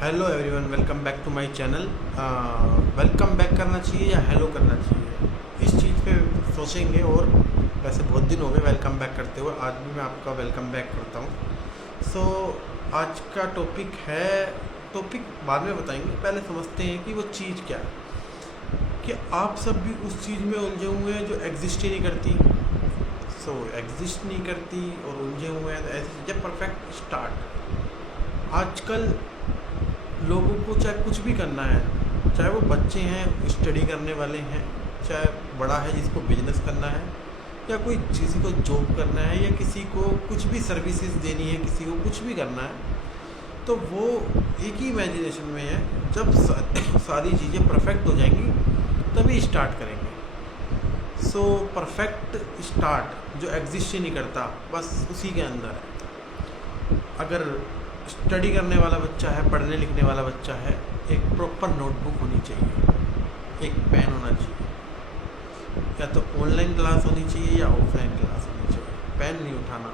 Hello everyone, welcome back to my channel. Welcome back करना चाहिए या हेलो करना चाहिए, इस चीज़ पे सोचेंगे। और वैसे बहुत दिन हो गए वेलकम बैक करते हुए, आज भी मैं आपका वेलकम बैक करता हूँ। सो आज का टॉपिक बाद में बताएंगे, पहले समझते हैं कि वो चीज़ क्या है। कि आप सब भी उस चीज़ में उलझे हुए हैं जो एग्जिस्ट ही नहीं करती। एग्जिस्ट नहीं करती और उलझे हुए हैं, तो ऐसी चीज़ें परफेक्ट स्टार्ट। आजकल लोगों को चाहे कुछ भी करना है, चाहे वो बच्चे हैं स्टडी करने वाले हैं, चाहे बड़ा है जिसको बिजनेस करना है, या कोई किसी को जॉब करना है, या किसी को कुछ भी सर्विसेज देनी है, किसी को कुछ भी करना है, तो वो एक ही इमेजिनेशन में है। जब सारी चीज़ें परफेक्ट हो जाएंगी तभी स्टार्ट करेंगे। परफेक्ट स्टार्ट जो एग्जिस्ट ही नहीं करता, बस उसी के अंदर है। अगर स्टडी करने वाला बच्चा है, पढ़ने लिखने वाला बच्चा है, एक प्रॉपर नोटबुक होनी चाहिए, एक पेन होना चाहिए, या तो ऑनलाइन क्लास होनी चाहिए या ऑफलाइन क्लास होनी चाहिए। पेन नहीं उठाना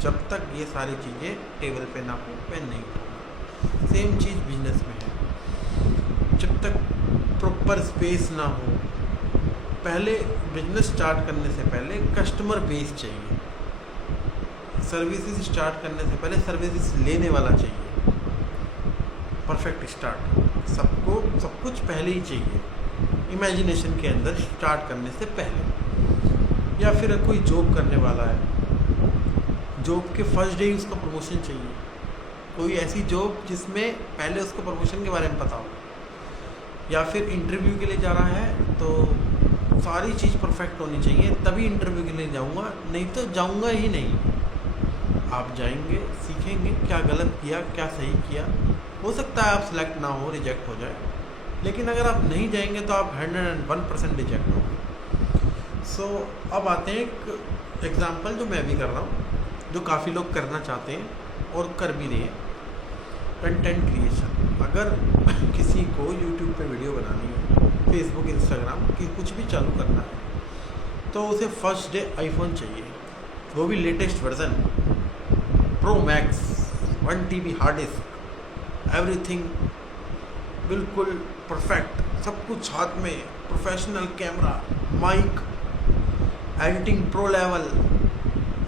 जब तक ये सारी चीज़ें टेबल पे ना हो, पेन नहीं उठाना। सेम चीज़ बिजनेस में है, जब तक प्रॉपर स्पेस ना हो। पहले बिजनेस स्टार्ट करने से पहले कस्टमर बेस चाहिए, सर्विसेज स्टार्ट करने से पहले सर्विसेज लेने वाला चाहिए। परफेक्ट स्टार्ट सब कुछ पहले ही चाहिए, इमेजिनेशन के अंदर स्टार्ट करने से पहले। या फिर कोई जॉब करने वाला है, जॉब के फर्स्ट डे ही उसका प्रमोशन चाहिए। कोई ऐसी जॉब जिसमें पहले उसको प्रमोशन के बारे में पता हो। या फिर इंटरव्यू के लिए जा रहा है तो सारी चीज़ परफेक्ट होनी चाहिए, तभी इंटरव्यू के लिए जाऊँगा, नहीं तो जाऊँगा ही नहीं। आप जाएंगे, सीखेंगे क्या गलत किया, क्या सही किया। हो सकता है आप सिलेक्ट ना हो, रिजेक्ट हो जाए, लेकिन अगर आप नहीं जाएंगे तो आप 101% रिजेक्ट होंगे। अब आते हैं एक एग्ज़ाम्पल जो मैं भी कर रहा हूँ, जो काफ़ी लोग करना चाहते हैं और कर भी रहे हैं। Content creation. अगर किसी को यूट्यूब पे वीडियो बनानी है, फेसबुक, इंस्टाग्राम की कुछ भी चालू करना है, तो उसे फर्स्ट डे आईफोन चाहिए, वो भी latest version, pro max, 1 TB hard disk, everything बिल्कुल परफेक्ट, सब कुछ हाथ में, professional camera, mike, editing pro level.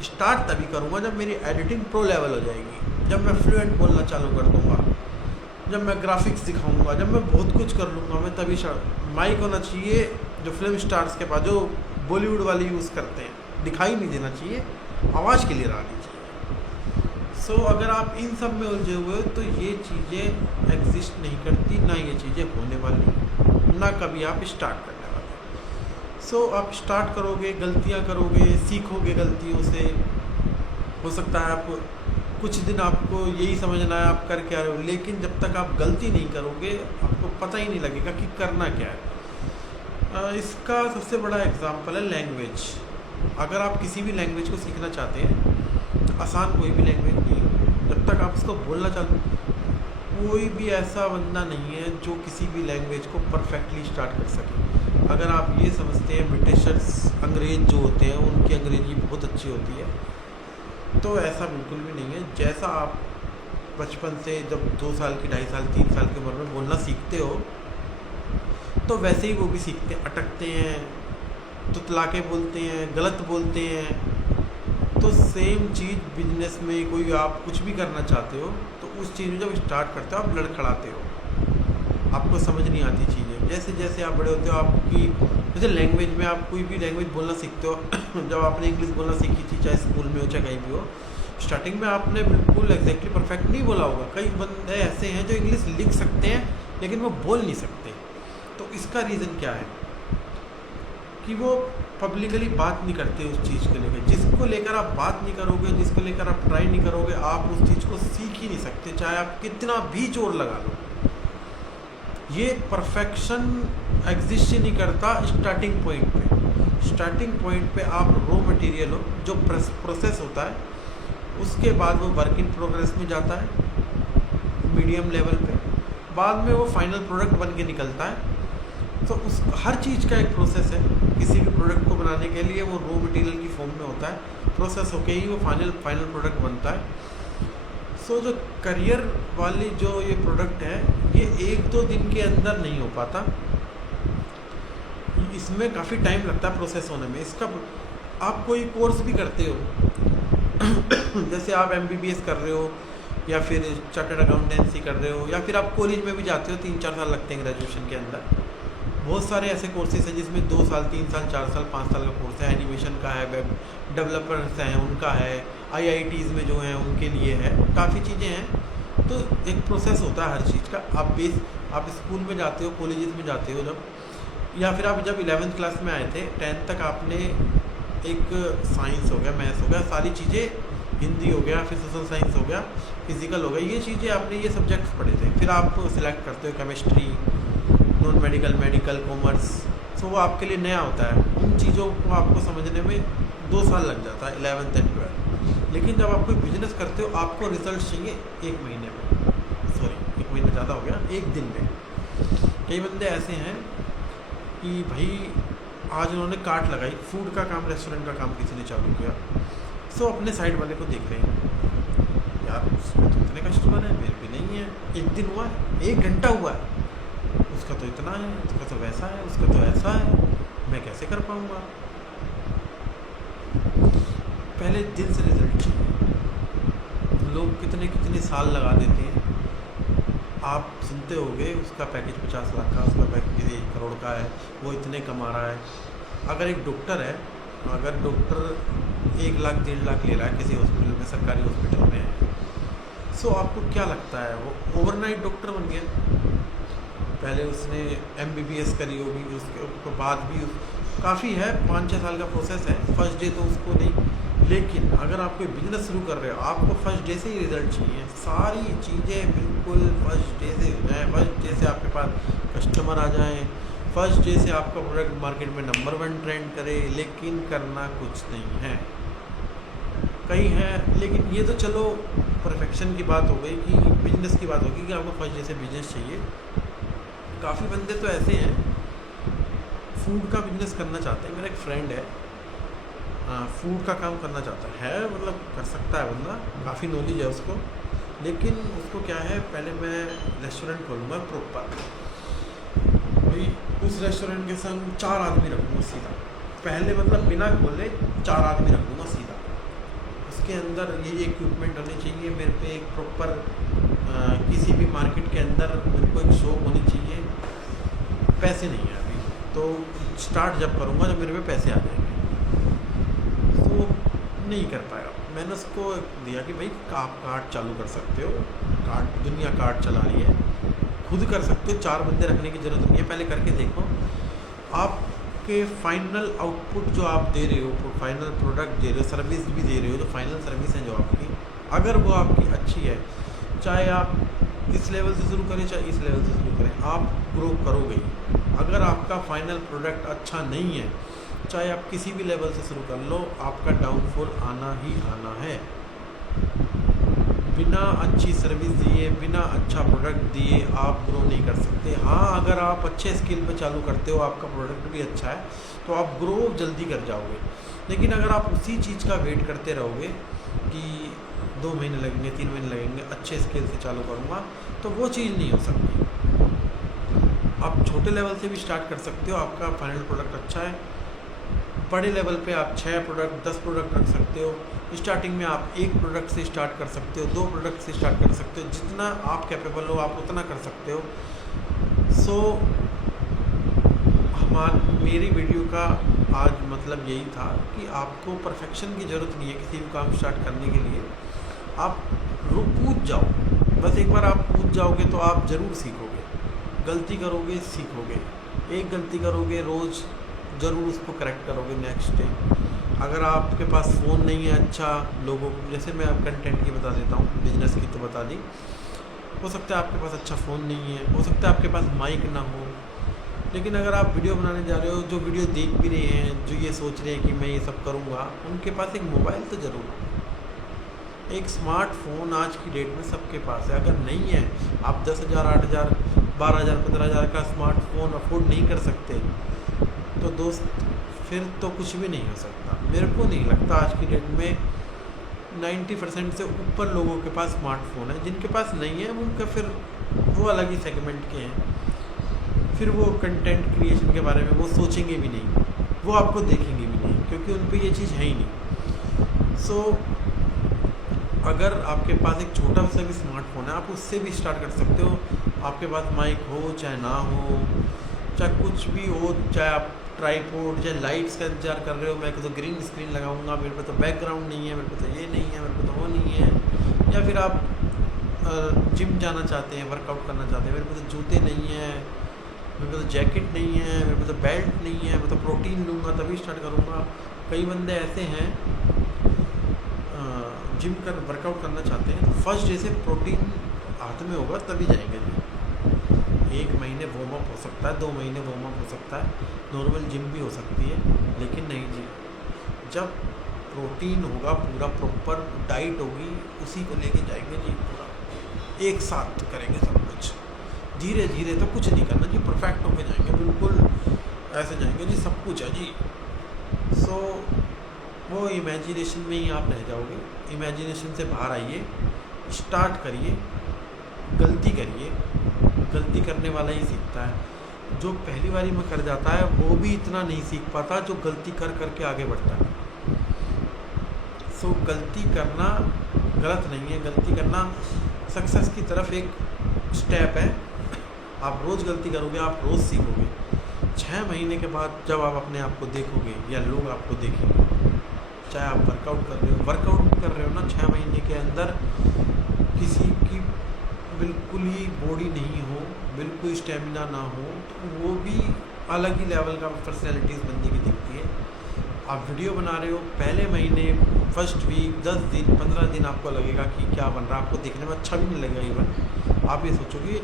Start तभी करूँगा जब मेरी एडिटिंग प्रो लेवल हो जाएगी, जब मैं फ्लुएंट बोलना चालू कर दूँगा, जब मैं ग्राफिक्स दिखाऊँगा, जब मैं बहुत कुछ कर लूँगा मैं, तभी माइक होना चाहिए जो फिल्म स्टार्स के पास, जो बॉलीवुड वाले यूज़ करते हैं, दिखाई नहीं देना चाहिए, आवाज़ के लिए आनी चाहिए। अगर आप इन सब में उलझे हुए हो तो ये चीज़ें एग्जिस्ट नहीं करती, ना ये चीज़ें होने वाली, ना कभी आप स्टार्ट करने वाले। आप स्टार्ट करोगे, गलतियाँ करोगे, सीखोगे गलतियों से। हो सकता है आप कुछ दिन आपको यही समझना है आप कर क्या रहे हो, लेकिन जब तक आप गलती नहीं करोगे आपको पता ही नहीं लगेगा कि करना क्या है। इसका सबसे बड़ा एग्जाम्पल है लैंग्वेज। अगर आप किसी भी लैंग्वेज को सीखना चाहते हैं, आसान कोई भी लैंग्वेज नहीं है, जब तक आप उसको बोलना चाहते, कोई भी ऐसा बंदा नहीं है जो किसी भी लैंग्वेज को परफेक्टली स्टार्ट कर सके। अगर आप ये समझते हैं ब्रिटिशर्स, अंग्रेज जो होते हैं, उनकी अंग्रेजी बहुत अच्छी होती है, तो ऐसा बिल्कुल भी नहीं है। जैसा आप बचपन से जब 2 साल की, 2.5 साल, 3 साल की उम्र में बोलना सीखते हो, तो वैसे ही वो भी सीखते हैं, अटकते हैं, तुतला के बोलते हैं, गलत बोलते हैं। तो सेम चीज़ बिजनेस में, कोई आप कुछ भी करना चाहते हो तो उस चीज़ में जब स्टार्ट करते हो आप लड़खड़ाते हो, आपको समझ नहीं आती चीज़ें। जैसे जैसे आप बड़े होते हो, आपकी जैसे लैंग्वेज में आप कोई भी लैंग्वेज बोलना सीखते हो जब आपने इंग्लिश बोलना सीखी थी, चाहे स्कूल में हो चाहे कहीं भी हो, स्टार्टिंग में आपने बिल्कुल एग्जैक्टली परफेक्ट नहीं बोला होगा। कई बंदे ऐसे हैं जो इंग्लिश लिख सकते हैं लेकिन वो बोल नहीं सकते। तो इसका रीज़न क्या है कि वो पब्लिकली बात नहीं करते उस चीज़ को लेकर। जिसको लेकर आप बात नहीं करोगे, जिसको लेकर आप ट्राई नहीं करोगे, आप उस चीज़ को सीख ही नहीं सकते, चाहे आप कितना भी जोर लगा लो। ये परफेक्शन एग्जिस्ट ही नहीं करता स्टार्टिंग पॉइंट पे। स्टार्टिंग पॉइंट पे आप रॉ मटेरियल हो, जो प्रोसेस होता है, उसके बाद वो वर्क इन प्रोग्रेस में जाता है मीडियम लेवल पे, बाद में वो फाइनल प्रोडक्ट बन के निकलता है। तो उस हर चीज़ का एक प्रोसेस है। किसी भी प्रोडक्ट को बनाने के लिए वो रॉ मटेरियल की फॉर्म में होता है, प्रोसेस होके ही वो फाइनल प्रोडक्ट बनता है। सो जो करियर वाली जो ये प्रोडक्ट है, ये 1-2 दिन के अंदर नहीं हो पाता, इसमें काफ़ी टाइम लगता है प्रोसेस होने में। इसका आप कोई कोर्स भी करते हो जैसे आप MBBS कर रहे हो या फिर चार्टर्ड अकाउंटेंसी कर रहे हो या फिर आप कॉलेज में भी जाते हो, 3-4 साल लगते हैं ग्रेजुएशन के अंदर। बहुत सारे ऐसे कोर्सेज हैं जिसमें 2 साल 3 साल 4 साल 5 साल का कोर्स है। एनिमेशन का है, वेब डेवलपर्स हैं उनका है, IITs में जो हैं उनके लिए है, काफ़ी चीज़ें हैं। तो एक प्रोसेस होता है हर चीज़ का। आप स्कूल में जाते हो, कॉलेजेस में जाते हो जब, या फिर आप जब 11th क्लास में आए थे, 10th तक आपने एक साइंस हो गया, मैथ्स हो गया, सारी चीज़ें, हिंदी हो गया, फिर सोशल साइंस हो गया, फिजिकल हो गया, ये चीज़ें आपने ये सब्जेक्ट्स पढ़े थे। फिर आप सिलेक्ट करते हो chemistry, non medical, medical, commerce. So वो आपके लिए नया होता है। उन चीज़ों को आपको समझने में 2 साल लग जाता है, 11th एंड 12th। लेकिन जब आप कोई बिजनेस करते हो, आपको रिजल्ट चाहिए 1 महीने में, सॉरी 1 महीना ज़्यादा हो गया, 1 दिन में। कई बंदे ऐसे हैं कि भाई आज उन्होंने कार्ट लगाई, फूड का काम, रेस्टोरेंट का काम किसी ने चालू किया, सो अपने साइड वाले को देख रहे हैं, यार उसमें तो इतने कस्टमर हैं, मेरे भी नहीं है, 1 दिन हुआ है, 1 घंटा हुआ है, उसका तो इतना है, उसका तो वैसा है, उसका तो ऐसा है, मैं कैसे कर पाऊँगा। पहले दिल से रिजल्ट चाहिए। लोग कितने साल लगा देते हैं। आप सुनते होंगे उसका पैकेज 50 लाख का, उसका पैकेज 1 करोड़ का है, वो इतने कमा रहा है। अगर एक डॉक्टर है, अगर डॉक्टर 1 लाख 1.5 लाख ले रहा है किसी हॉस्पिटल में, सरकारी हॉस्पिटल में है, सो आपको क्या लगता है वो ओवरनाइट डॉक्टर बन गया? पहले उसने MBBS करी होगी, उसके बाद भी काफ़ी है, 5-6 साल का प्रोसेस है, फर्स्ट डे तो उसको नहीं। लेकिन अगर आप कोई बिजनेस शुरू कर रहे हो, आपको फर्स्ट डे से ही रिजल्ट चाहिए। सारी चीज़ें बिल्कुल फर्स्ट डे से हो जाए, फर्स्ट डे से आपके पास कस्टमर आ जाएं, फर्स्ट डे से आपका प्रोडक्ट मार्केट में नंबर 1 ट्रेंड करे। लेकिन करना कुछ नहीं है, कई हैं। लेकिन ये तो चलो परफेक्शन की बात हो गई, कि बिजनेस की बात होगी कि आपको फर्स्ट डे से बिजनेस चाहिए। काफ़ी बंदे तो ऐसे हैं, फूड का बिजनेस करना चाहते हैं। मेरा एक फ्रेंड है, फूड का काम करना चाहता है, मतलब कर सकता है बंदा, काफ़ी नॉलेज है उसको। लेकिन उसको क्या है, पहले मैं रेस्टोरेंट खोलूँगा प्रॉपर, भाई उस रेस्टोरेंट के संग 4 आदमी रखूँगा सीधा, पहले मतलब बिना बोले 4 आदमी रखूँगा सीधा। उसके अंदर ये इक्विपमेंट होने चाहिए मेरे पे, एक प्रॉपर किसी भी मार्केट के अंदर मेरे को एक शॉप होनी चाहिए। पैसे नहीं है अभी, तो स्टार्ट जब करूँगा जब मेरे पे पैसे आ जाएंगे। तो नहीं कर पाया। मैंने उसको दिया कि भाई आप कार्ट चालू कर सकते हो, कार्ट, दुनिया कार्ट चला रही है, खुद कर सकते हो, 4 बंदे रखने की ज़रूरत नहीं है। पहले करके देखो, आपके फाइनल आउटपुट जो आप दे रहे हो, फाइनल प्रोडक्ट दे रहे हो, सर्विस भी दे रहे हो, जो फाइनल सर्विस है जो आपकी, अगर वो आपकी अच्छी है, चाहे आप इस लेवल से शुरू करें चाहे इस लेवल से शुरू करें, आप ग्रो करोगे ही। अगर आपका फाइनल प्रोडक्ट अच्छा नहीं है, चाहे आप किसी भी लेवल से शुरू कर लो, आपका डाउनफॉल आना ही आना है। बिना अच्छी सर्विस दिए, बिना अच्छा प्रोडक्ट दिए आप ग्रो नहीं कर सकते। हाँ, अगर आप अच्छे स्किल पे चालू करते हो, आपका प्रोडक्ट भी अच्छा है, तो आप ग्रो जल्दी कर जाओगे। लेकिन अगर आप उसी चीज़ का वेट करते रहोगे कि 2 महीने लगेंगे, 3 महीने लगेंगे, अच्छे स्किल से चालू करूँगा, तो वो चीज़ नहीं हो सकती। आप छोटे लेवल से भी स्टार्ट कर सकते हो, आपका फाइनल प्रोडक्ट अच्छा है। बड़े लेवल पे आप 6 प्रोडक्ट 10 प्रोडक्ट रख सकते हो। स्टार्टिंग में आप 1 प्रोडक्ट से स्टार्ट कर सकते हो, 2 प्रोडक्ट से स्टार्ट कर सकते हो। जितना आप कैपेबल हो आप उतना कर सकते हो। मेरी वीडियो का आज मतलब यही था कि आपको परफेक्शन की ज़रूरत नहीं है किसी भी काम स्टार्ट करने के लिए। आप कूद जाओ, बस एक बार आप कूद जाओगे तो आप ज़रूर सीखोगे। गलती करोगे, सीखोगे। एक गलती करोगे रोज़, ज़रूर उसको करेक्ट करोगे नेक्स्ट डे। अगर आपके पास फ़ोन नहीं है अच्छा, लोगों को, जैसे मैं आप कंटेंट की बता देता हूँ, बिजनेस की तो बता दी, हो सकता है आपके पास अच्छा फ़ोन नहीं है, हो सकता है आपके पास माइक ना हो, लेकिन अगर आप वीडियो बनाने जा रहे हो, जो वीडियो देख भी रहे हैं, जो ये सोच रहे हैं कि मैं ये सब करूँगा, उनके पास एक मोबाइल तो ज़रूर हो। एक स्मार्टफोन आज की डेट में सबके पास है। अगर नहीं है, आप 10,000, 8,000, 12,000, 15,000 का स्मार्टफोन अफोर्ड नहीं कर सकते, तो दोस्त फिर तो कुछ भी नहीं हो सकता। मेरे को नहीं लगता आज की डेट में 90% से ऊपर लोगों के पास स्मार्टफोन है। जिनके पास नहीं है उनका फिर वो अलग ही सेगमेंट के हैं, फिर वो कंटेंट क्रिएशन के बारे में वो सोचेंगे भी नहीं, वो आपको देखेंगे भी नहीं, क्योंकि उन पे ये चीज़ है ही नहीं। सो अगर आपके पास एक छोटा सा भी स्मार्टफोन है, आप उससे भी स्टार्ट कर सकते हो। आपके पास माइक हो चाहे ना हो, चाहे कुछ भी हो, चाहे आप ट्राईपोड चाहे लाइट्स का इंतजार कर रहे हो, मैं तो ग्रीन स्क्रीन लगाऊंगा, मेरे पे तो बैकग्राउंड नहीं है, मेरे पे तो ये नहीं है, मेरे पे तो वो नहीं है, या फिर आप जिम जाना चाहते हैं, वर्कआउट करना चाहते हैं, मेरे पे तो जूते नहीं हैं, मेरे पे तो जैकेट नहीं है, मेरे पे तो बेल्ट नहीं है, मैं तो प्रोटीन लूँगा तभी स्टार्ट करूँगा। कई बंदे ऐसे हैं जिम कर वर्कआउट करना चाहते हैं, तो फर्स्ट डे से प्रोटीन हाथ में होगा तभी जाएंगे जी। 1 महीने वार्म अप हो सकता है, 2 महीने वार्म अप हो सकता है, नॉर्मल जिम भी हो सकती है, लेकिन नहीं जी, जब प्रोटीन होगा, पूरा प्रॉपर डाइट होगी, उसी को लेके जाएंगे जी। पूरा एक साथ करेंगे सब कुछ, धीरे धीरे, तो कुछ नहीं करना जी, परफेक्ट होके जाएंगे, बिल्कुल ऐसे जाएंगे जी, सब कुछ है जी। सो वो इमेजिनेशन में ही आप रह जाओगे। इमेजिनेशन से बाहर आइए, स्टार्ट करिए, गलती करिए। गलती करने वाला ही सीखता है। जो पहली बारी में कर जाता है वो भी इतना नहीं सीख पाता जो गलती कर करके आगे बढ़ता है। सो गलती करना गलत नहीं है, गलती करना सक्सेस की तरफ एक स्टेप है। आप रोज़ गलती करोगे, आप रोज़ सीखोगे। 6 महीने के बाद जब आप अपने आप को देखोगे या लोग आपको देखेंगे, चाहे आप वर्कआउट कर रहे हो ना, 6 महीने के अंदर किसी की बिल्कुल ही बॉडी नहीं हो, बिल्कुल स्टेमिना ना हो, तो वो भी अलग ही लेवल का पर्सनैलिटीज़ बनने की दिखती है। आप वीडियो बना रहे हो, पहले महीने, फर्स्ट वीक, 10 दिन, 15 दिन आपको लगेगा कि क्या बन रहा है, आपको देखने में अच्छा भी नहीं लगेगा। इवन आप ये सोचोगे,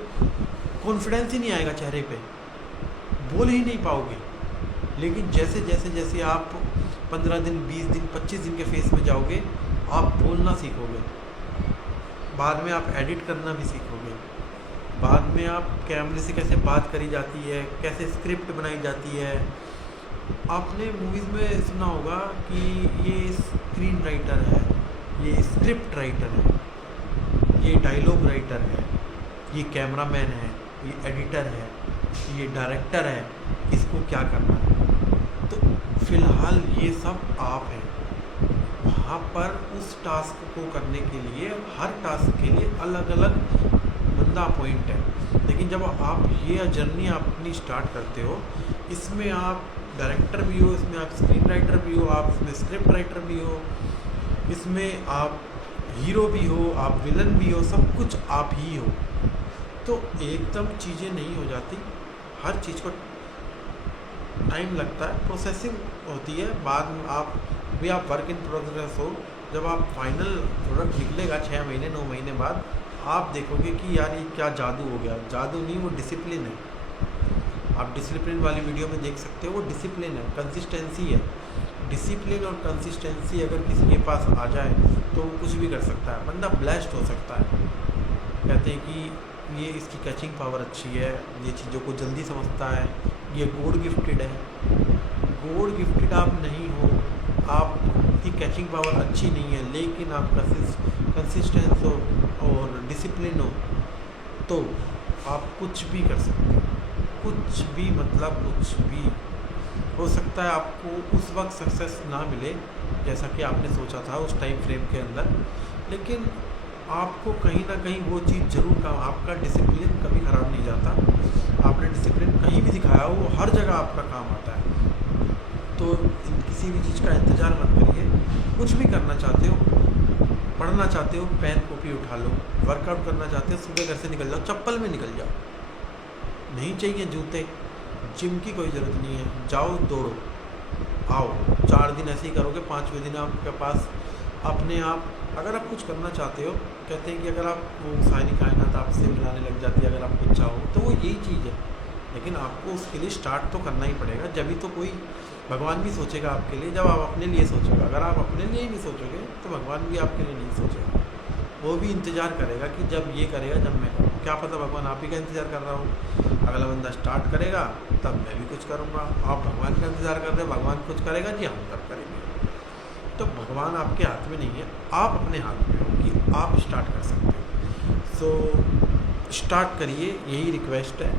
कॉन्फिडेंस ही नहीं आएगा चेहरे पे, बोल ही नहीं पाओगे। लेकिन जैसे जैसे जैसे आप 15 दिन, 20 दिन, 25 दिन के फेस में जाओगे, आप बोलना सीखोगे, बाद में आप एडिट करना भी सीखोगे, बाद में आप कैमरे से कैसे बात करी जाती है, कैसे स्क्रिप्ट बनाई जाती है। आपने मूवीज़ में सुना होगा कि ये स्क्रीन राइटर है, ये स्क्रिप्ट राइटर है, ये डायलॉग राइटर है, ये कैमरामैन है, ये एडिटर है, ये डायरेक्टर है, इसको क्या करना है। तो फिलहाल ये सब आप हैं। वहाँ पर उस टास्क को करने के लिए, हर टास्क के लिए अलग अलग बंदा पॉइंट है। लेकिन जब आप ये जर्नी अपनी स्टार्ट करते हो, इसमें आप डायरेक्टर भी हो, इसमें आप स्क्रीन राइटर भी हो, आप इसमें स्क्रिप्ट राइटर भी हो, इसमें आप हीरो भी हो, आप विलन भी हो, सब कुछ आप ही हो। तो एकदम चीज़ें नहीं हो जाती, हर चीज़ को टाइम लगता है, प्रोसेसिंग होती है। बाद में आप वर्क इन प्रोग्रेस हो। जब आप फाइनल प्रोडक्ट निकलेगा 6 महीने 9 महीने बाद, आप देखोगे कि यार ये क्या जादू हो गया। जादू नहीं, वो डिसिप्लिन है। आप डिसिप्लिन वाली वीडियो में देख सकते हो, वो डिसिप्लिन है, कंसिस्टेंसी है। डिसिप्लिन और कंसिस्टेंसी अगर किसी के पास आ जाए तो वो कुछ भी कर सकता है, बंदा ब्लेस्ड हो सकता है। कहते हैं कि ये इसकी कैचिंग पावर अच्छी है, ये चीज़ों को जल्दी समझता है, ये गॉड गिफ्टेड है। गॉड गिफ्टेड आप नहीं हो, आपकी कैचिंग पावर अच्छी नहीं है, लेकिन आप कंसिस्टेंस हो और डिसिप्लिन हो, तो आप कुछ भी कर सकते हो। कुछ भी मतलब कुछ भी हो सकता है। आपको उस वक्त सक्सेस ना मिले जैसा कि आपने सोचा था उस टाइम फ्रेम के अंदर, लेकिन आपको कहीं ना कहीं वो चीज़ ज़रूर काम। आपका डिसिप्लिन कभी ख़राब नहीं जाता। आपने डिसिप्लिन कहीं भी दिखाया हो, वो हर जगह आपका काम आता है। तो किसी भी चीज़ का इंतज़ार मत करिए। कुछ भी करना चाहते हो, पढ़ना चाहते हो, पेन कॉपी उठा लो। वर्कआउट करना चाहते हो, सुबह घर से निकल जाओ, चप्पल में निकल जाओ, नहीं चाहिए जूते, जिम की कोई ज़रूरत नहीं है। जाओ, दौड़ो, आओ। 4 दिन ऐसे ही करोगे, 5वें दिन आपके पास अपने आप, अगर आप कुछ करना चाहते हो, कहते हैं कि अगर आप वो सारी कायनात आपसे मिलाने लग जाती है अगर आप कुछ चाहो, तो वो यही चीज़ है। लेकिन आपको उसके लिए स्टार्ट तो करना ही पड़ेगा, जब तो कोई भगवान भी सोचेगा आपके लिए, जब आप अपने लिए सोचोगे। अगर आप अपने लिए ही नहीं सोचोगे तो भगवान भी आपके लिए नहीं सोचेगा। वो भी इंतज़ार करेगा कि जब ये करेगा, जब मैं करूँ। क्या पता भगवान आप ही का इंतज़ार कर रहा हूँ। अगला बंदा स्टार्ट करेगा तब मैं भी कुछ करूँगा। आप भगवान का इंतज़ार कर रहे हो, भगवान कुछ करेगा जी, हम तब करेंगे। तो भगवान आपके हाथ में नहीं है, आप अपने हाथ में हो कि आप स्टार्ट कर सकते हो। सो स्टार्ट करिए, यही रिक्वेस्ट है।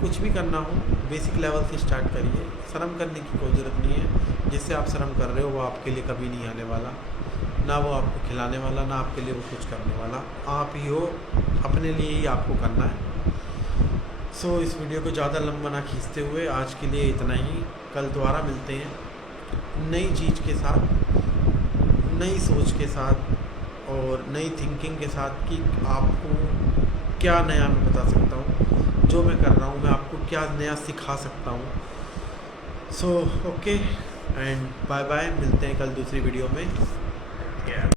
कुछ भी करना हो बेसिक लेवल से स्टार्ट करिए। शर्म करने की कोई ज़रूरत नहीं है। जिससे आप शर्म कर रहे हो वो आपके लिए कभी नहीं आने वाला, ना वो आपको खिलाने वाला, ना आपके लिए वो कुछ करने वाला। आप ही हो, अपने लिए ही आपको करना है। सो इस वीडियो को ज़्यादा लंबा ना खींचते हुए आज के लिए इतना ही। कल दोबारा मिलते हैं नई चीज़ के साथ, नई सोच के साथ और नई थिंकिंग के साथ कि आपको क्या नया मैं बता सकता हूँ, जो मैं कर रहा हूँ मैं आपको क्या नया सिखा सकता हूँ। So okay and bye bye, मिलते हैं कल दूसरी वीडियो में।